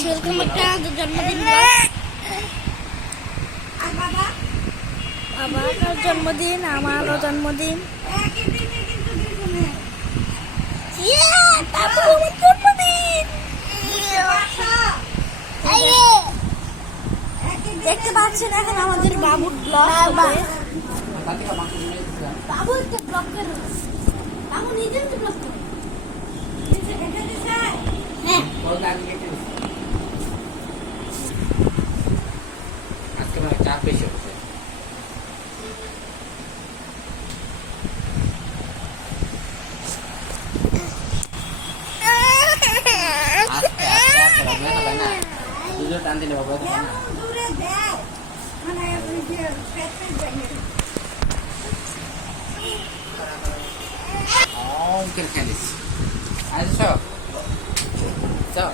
সেরকম একটা জন্মদিন বাবার জন্মদিন, আমারও জন্মদিন। দেখতে পাচ্ছেন এখন আমাদের বাবুর ব্লগ হবে। বাবু একটা ব্লগ করে, বাবু নিজে ব্লগ করে। হ্যাঁ আজকে মানে চাপ বেশি হচ্ছে। আস্তে আস্তে আস্তে হবে না ভাই না, দুটো টান দিলে হবে না। অঙ্কের খেলিস আচ্ছা চল